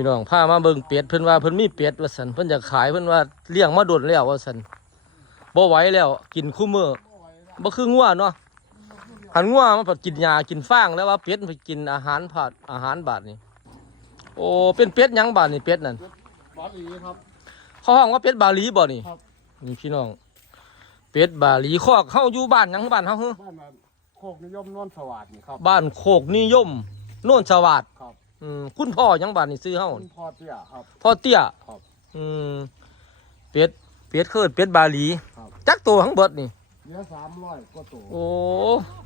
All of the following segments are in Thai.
พี่น้องพามาเบิ่งเป็ดเพิ่นว่าเพิ่นมีเป็ดว่าซั่นเพิ่นจะขายเพิ่นว่าเลี้ยงมาโดนแล้วว่าซั่นบ่ไหวแล้วกินคู่มื้อบ่คืองัวเนาะหันงัวมันผัดกินหญ้ากินฟางแล้วว่าเป็ดมันไปกินอาหารผัดอาหารบาดนี่โอ้เป็นเป็ดหยังบาดนี่เป็ดนั่นบาลีครับเขาห้องว่าเป็ดบาหลีบ่นี่ครับนี่พี่น้อง เป็ดบาหลีคอกเฮาอยู่บ้านหยังบ้านเฮาเฮ้อบ้านนั้นโคกนิยมนวลสวัสดิ์นี่ครับบ้านโคกนิยมโน่นสวัสดครับ อืมคุณพ่อหยังบ้านนี่ซื้อเฮาคุณพ่อเตี้ยครับ พ่อเตี้ยครับ อืมเป็ดเป็ดเคิดเป็ดบาหลี ครับจักตัวทั้งเบิดนี่เหลือสามร้อยกว่าตัวโอ้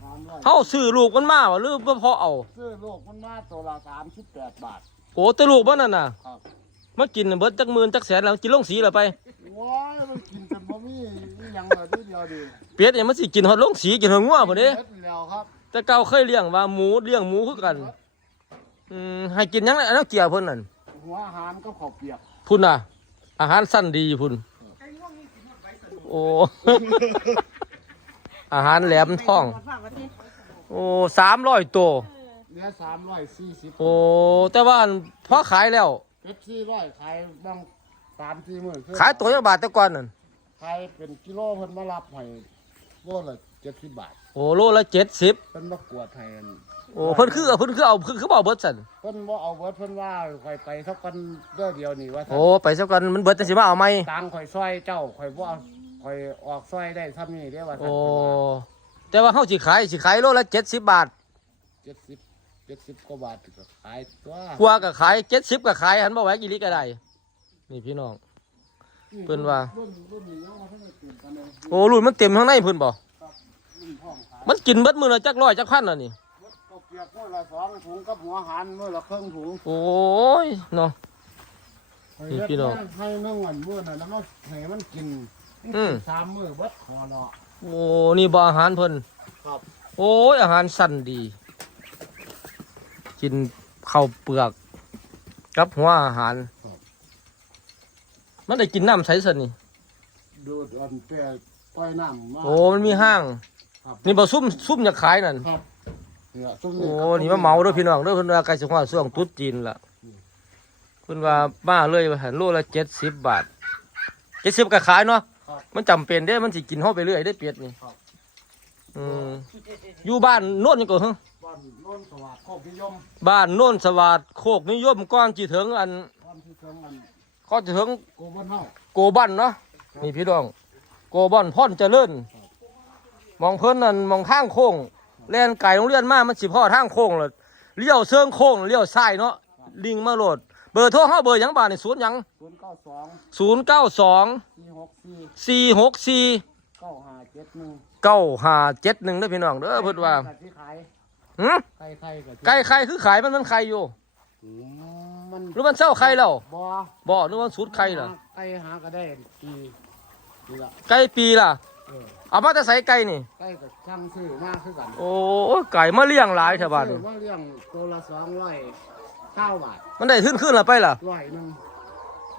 สามร้อยเฮาซื้อลูกมันมาบ่หรือบ่พอเอาซื้อลูกมันมาตัวละสามสิบแปดบาท โอ้แต่ลูกมันนั่นน่ะครับ มากินเบิดจักหมื่นจักแสนแล้วกินลงสีแล้วไปว้ายมันกินจนบ่มีอีหยังเลยทีเดียวดีเป็ดเนี่ยมันสิกินฮอดลงสีกินฮอดงัวพุ่นเด้ เฮ็ดแล้วครับแต่เก่าเคยเลี้ยงว่าหมูเลี้ยงหมูคือกัน อืมให้กินหยังไงอันนั้นเกี่ยวเพิ่นนั่นหัวอาหารก็ข้าวเปียกพุ่นน่ะ อาหารสั้นดีพุ่นโอ้ อาหารแหลมท้อง โอ้สามร้อยตัวเหลือสามร้อยสี่สิบโอ้แต่ว่าอันพอขายแล้วเป๊ปซี่ร้อยขายบ้างสามสี่หมื่นคือขายตัวจักบาทแต่ก่อนนั่นขายเป็นกิโลเพิ่นมารับให้โลละ เจ็ดสิบบาทโอ้โลละเจ็ดสิบเพิ่นมากวดให้อันโอ้เพิ่นคือเพิ่นคือเอาเพิ่นคือบ่เอาเบิดสันเพิ่นบ่เอาเบิดเพิ่นว่าข่อยไปสักกันเด้อเดียวนี่ว่าซั่นโอ้ไปสักก่อนมันเบิดจังสิมาเอาไหมตังข่อยซอยเจ้าข่อยบ่เอาข่อยออกซอยได้เท่านี้เด้อว่าซั่โอ้นแต่ว่าเฮาสิขายสิขายโลละเจ็ดสิบบาทเจ็ดสิบเจ็ดสิบกว่าบาทก็ขายตัวกว่าก็ขายเจ็ดสิบก็ขายหันบ่ไหวอีหลีก็ได้นี่พี่น้องเพิ่นว่ารุ่นรุ่นนี้ยังบ่ทันได้ตื่นกันเลยโอ้รุ่นมันเต็มข้างในเพิ่นบ่ รุ่นพ่อมขายมันกินเบิดมื้อละจักร้อยจักพันน่ะนี่ก็เปียกมื้อละสองถุงกับหัวหันมื้อละครึ่งถุงโอ้ยเนาะ นี่พี่น้อง ให้นึ่งวันมื้อน่ะแล้วมันให้มันกินมันอืกิมนสามมื้อเบิดคอรอโอ้นี่บ่อาหารเพิ่นครับ โอ้ยอาหารสั้นดี กินข้าวเปลือกกับหัวอาหาร มันได้กินน้ำใสสันนี่ดูดอันเปียปล่อยน้ำมาโอ้มันมีห้าง ครับ นี่บ่ซุ่มซุ่มอยากขายนั่น ครับเนี่ยซุ่มโอ้กับนี่มาเหมาเด้วยพี่น้องเด้วยเพิ่นว่าใกล้สิฮอดช่วงตรุษจีนละเพิ่นว่ามาเลยว่าหันโลละเจ็ดสิบบาทเจ็ดสิบก็ขายเนาะ ครับ มันจำเป็นเด้ มันสิกินเฮาไปเรื่อยได้เป็ดนี่ครับ อืมอยู่บ้านโน่นนี่ก็ฮะบ้านโน้นสวัสดิ์โคกนิยมบ้านโน่นสวัสดโคกนิยมก้อนจีถึงอันบ้านที่เชิงอันก็จะถึงโกบ้านเฮาโกบันเนาะ นี่พี่น้อง โกบันพ่อนเจริญ มองเพิ่นนั่นมองทางโค้งแล่นไก่โรงเรียนมามันสิพ่อทางโค้งเลยเลี้ยวเซิงโค้งเลี้ยวซ้ายเนาะลิงมาโหลด เบอร์โทรเฮาเบอร์หยังบ้านนี่ศูนย์หยังศูนย์เก้าสองศูนย์เก้าสองสี่หกสี่สี่หกสี่เก้าห้าเจ็ดหนึ่งเก้าห้าเจ็ดหนึ่งเด้อพี่น้องเด้อเพิ่นว่าไก่ที่ขายหืมไก่ไข่กับที่ไก่ไข่คือขายมันมันไข่อยู่อืมมันหรือมันเศร้าไข่แล้วบ่บ่หรือมันสูตรไข่ล่ะไก่หาก็ได้ปีนี่ละไก่ปีล่ะ เออเอามาแต่ใส่ไก่นี่ ไก่กับช่างซื้อมาคือกันโอ้ไก่มาเลี้ยงหลายแถวบ้านซื้นี่อมาเลี้ยงตัวละสองร้อยเก้าบาทมันได้ขึ้นขึ้นละไปล่ะร้อยหนึ่ง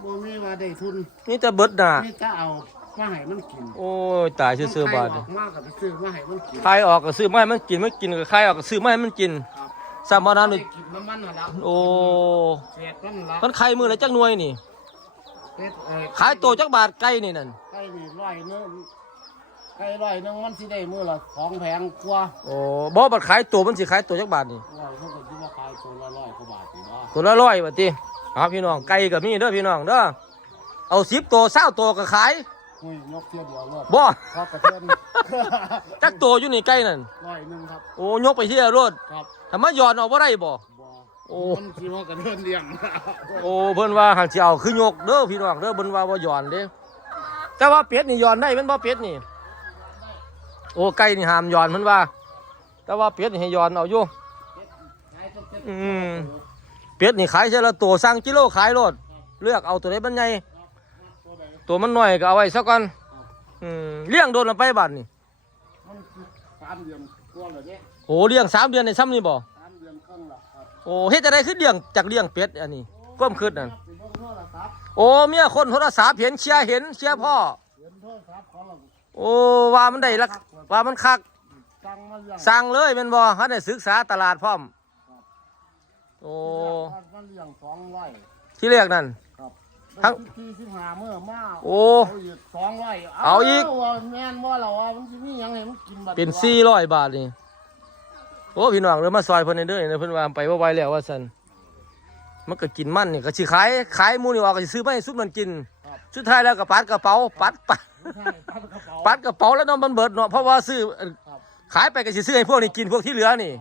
บ่มีว่าได้ทุนนี่จะเบิดหน้านี่จะเอามาให้มันกินโอ้ยตายซื่อๆบาดอนี่อกมากกับไปซื้อมาให้มันกินคายออกก็ซื้อมาให้มันกินมันกินก็คายออกก็ซื้อมาให้มันกินครับสามวันนั้นได้นี่กินน้ำมันน่ะละโอ้เศษมันละมันไข่มือละจักหน่วยนี่ เศษเอ่อขายตัวจักบาทไก่นี่นั่นไก่นี่ร้อยหนึง ไก่ร้อยหนึงมันสิได้มื้อละสองแผงกว่าโอ้บ่บัดขายตัวมันสิขายตัวจักบาทนี่ ร้อยเขาก็สิมาขายตัวละร้อยกว่าบาทนี่บ่ตัวละร้อยบาทติเอาพี่น้องไก่ก็มีเด้อพี่น้องเด้อ เอาสิบตัวเศร้าตัวก็ขายหุ้ยยกเทียเดียวรถบ่พอกระเทือน จักตัวอยู่นี่ไก่นั่น ร้อยหนึงครับ โอ้ยกไปเที่ยวรถครับถ้ามาหย้อนเอาบ่ได้บ่ บ่โอ้ มันสิว่ากระเทือนเลี้ยง โอ้เพิ่นว่าหากสิเอาคือยกเด้อพี่น้องเด้อเพิ่นว่าบ่หย้อนเด้แต่ว่าเป็ดนี่หย้อนได้แม่นบ่เป็ดนี่ โอ้ไก่นี่หามหย้อนเพิ่นว่า แต่ว่าเป็ดนี่ให้หย้อนเอาอยู่อืมเป็ดนี่ขายเท่ละตัวสั่งกิโลขายโลดเลือกเอาตัวไหนมันใหญ่ตัวมันหน้อยก็เอาไว้ซะก่อนอืมเลี้ยงโดนละไปบัดนี่สามเดือนกว่าแล้วเนี่ยโอ้เลี้ยงสามเดือนในซ้ำนี่บ่สามเดือนครึ่งละครับโอ้เฮ็ดจะได้คือเลี้ยงจากเลี้ยงเป็ดอันนี้ก้มคืดนั่นโอ้เมียคนโทรศัพท์เห็นเชียเห็นเชียพ่อเห็นโทรศัพท์ของเรา โอ้ว่ามันได้ละว่ามันคักสั่งมาเลี้ยงสั่งเลยแม่นบ่ฮะได้ศึกษาตลาดพร้อมโอ้มันเลี้ยงสองร้อยที่แรกนั่นครับทั้งที่สิบห้าเมื่อมาโอ้เอาอีกสองร้อยเอาอีกว่าแม่นว่าเราว่ามันสิมีหยังให้มันกินบัดเป็นสี่ร้อยบาทนี่โอ้พี่น้องเริ่มมาซอยเพิ่นเด้อนี่เพิ่นว่าไปว่าไหวแล้วว่าซั่นมันก็กินมันนี่ก็สิขายขายหมูนี่ออกก็สิซื้อมาให้ซุปมันกิน สุดท้ายแล้วก็ปัดกระเป๋าปัดปัดใช่ปัดกระเป๋าปัดกระเป๋าแล้วเน้องมันเบิดเนาะเพราะว่าซื้อครับขายไปก็สิซื้อให้พวกนี้กินพวกที่เหลือนี่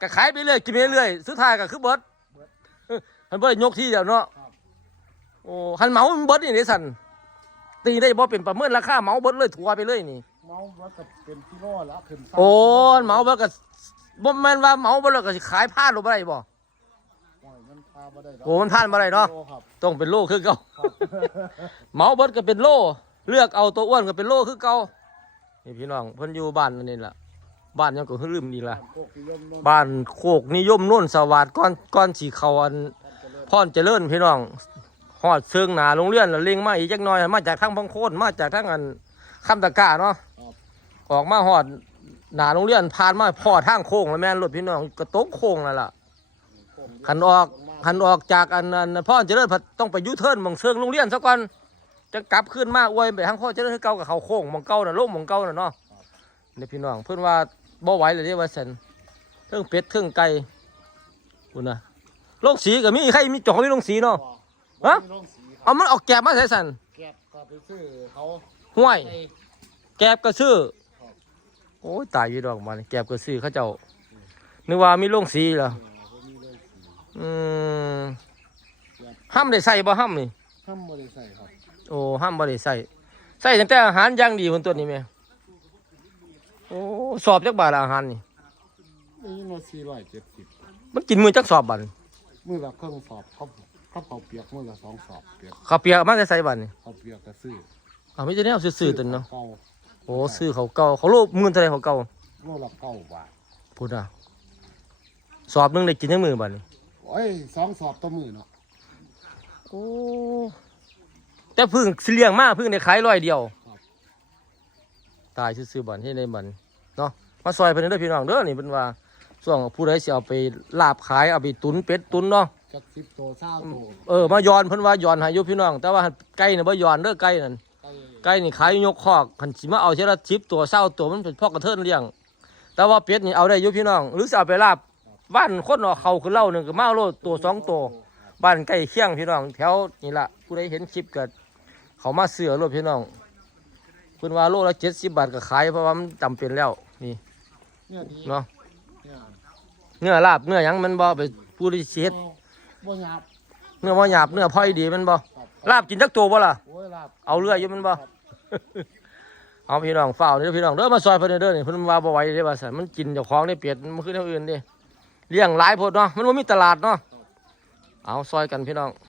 ก็ขายไปเรื่อยกินไปเรื่อยสุดท้ายก็คือเบิดเออมันเบิดยกที่เดียวเนาะครับโอ้หันเหมามันเบิดนี่เด้สันตีได้บ่เป็นประเมินราคาเหมาเบิดเลยทัวไปเลยนี่เมาว่ากับเป็นกิโลแล้วขึ้นซ้ำโอ้ยเหมาเบิดก็บ่แม่นว่าเหมาเบิดแล้วก็สิขายพลาดลงบ่ได้บ่โอ้ยมันพาบ่ได้ดกโอ้มันพลาดบ่ได้เนาะโลครับต้องเป็นโลคือเก่าครับเหมาเบิดก็เป็นโล เลือกเอาตัวอ้วนก็เป็นโลคือเก่านี่พี่น้องเพิ่นอยู่บ้านนั่นนี่ล่ะบ้านยังก็ลืมดีล่ะพวกที่ย่อมนมบ้านโคกนิยมโน่นสวัสดิ์ก้อนก้อนสีเขาอันพรเจริญพี่น้องหอดเชิงหนาโรงเรียนแล้วเล็งมาอีกจักหน่อย มาจากทางพังโคนมาจากทางอันคำตะกร้าเนาะครับออกมาหอดหนาโรงเรียนผ่านมาพอทางโค้งแล้วแม่นรถพี่น้องกระตกโค้งนั่นล่ะหันออก หันออกจากอันนั้นพ่อเจริญพัดต้องไปยูเทิร์นมองเชิงโรงเรียนซะก่อนจะกลับขึ้นมาอวยไปทางพ่อเจริญเก่ากับเขาโค้งมองเก่าน่ะโล่งมองเก่าน่ะเนาะนี่พี่น้องเพื่อนว่าบ่ไหวเลยเด้ว่าสันเครื่องเป็ดเครื่องไก่คุณนะโรงสีก็มีใครมีจองมีโรงสีเนาะฮะเอามันออกแกบมาใส่สันแกบก็ไปซื้อเขาห่วย แกบก็ซื้อโอ้ยตายยู่ดอกมันแกบก็ซื้อเขาเจ้านึกว่ามีโรงสีเหรอ อืมห้ามได้ใส่บ่ห้ามนี่ทำบ่ได้ใส่ครับ โอ้ห้ามบ่ได้ใส่ใส่ตั้งแต่อาหารอย่างดีคนตัวนี้แม่โอ้สอบจักบาทละอาหารนี่นี่มาสี่ร้อยเจ็ดสิบมันกินมือจักสอบบัดนี่มือละเครื่องสอบเขาเขาเขาเปียกมือละสองสอบเปียกข้าวเปียกมาได้ใส่บัดนี่เขาเปียกก็ซื้ออ้าวไม่ใช่แนวซื้อๆตัวเนาะเก่าโอ้ซื้อเขาเก่าเขาโลหมื่นเท่าไหร่เขาเก่าโลละเก้าบาทพูดอะสอบหนึงได้กินยังมือบัดนี้ โอ้ยสองสอบต่อมือเนาะโอ้แต่พึ่งสิเลี้ยงมาพึ่งได้ขายร้อยเดียว ตายซื้อๆบันที่ในบันเนาะมาซอยเพิ่นเด้อพี่น้องเด้อนี่เป็นว่าส่วนผู้ใดสิเอาไปลาบขายเอาไปตุนเป็ดตุนเนาะจักสิบโตเศร้าโตเออมาย้อนเพิ่นว่าย้อนให้อยู่พี่น้อง แต่ว่าไก่น่ะบ่ย้อนเด้อไก่นั่นไก่ไก่นี่ขายยกคอกคันสิมาเอาเท่าละ10ตัว20ตัวมันเป็นพ่อกระเทินเลี้ยงแต่ว่าเป็ดนี่เอาได้อยู่พี่น้อง หรือสิเอาไปลาบ บ้านคนเนาะเขาคือเล่าหนึงก็มาเอาโลดตัวสองตัวบ้านใกล้เคียงพี่น้องแถวนี่ละผู้ใดเห็นคลิปก็เขามาเสือรถพี่น้องเพิ่นว่าโลละเจ็ดสิบบาทก็ขายเพราะว่ามันจำเป็นแล้วนี่เนี่ยดีเนาะเนี่ยเนื้อลาบเนื้อหยังมันบ่ไปผู้ที่สิเฮ็ดบ่หยาบเนื้อบ่หยาบเนื้อพอยดีมันบ่ครับลาบกินจักตัวบ่ล่ะ โอ้ยลาบเอาเรื่อยอยู่มันบ่ครับเอาพี่น้องเฝ้าเด้อพี่น้องเด้อมาซอยเพิ่นเด้อนี่เพิ่นว่าบ่ไหวเด้อว่าซั่นมันกินเจ้าของได้เปรียบมันคือแนวอื่นเด้ เลี้ยงหลายโพดเนาะมันบ่มีตลาดเนาะเอาซอยกันพี่น้อง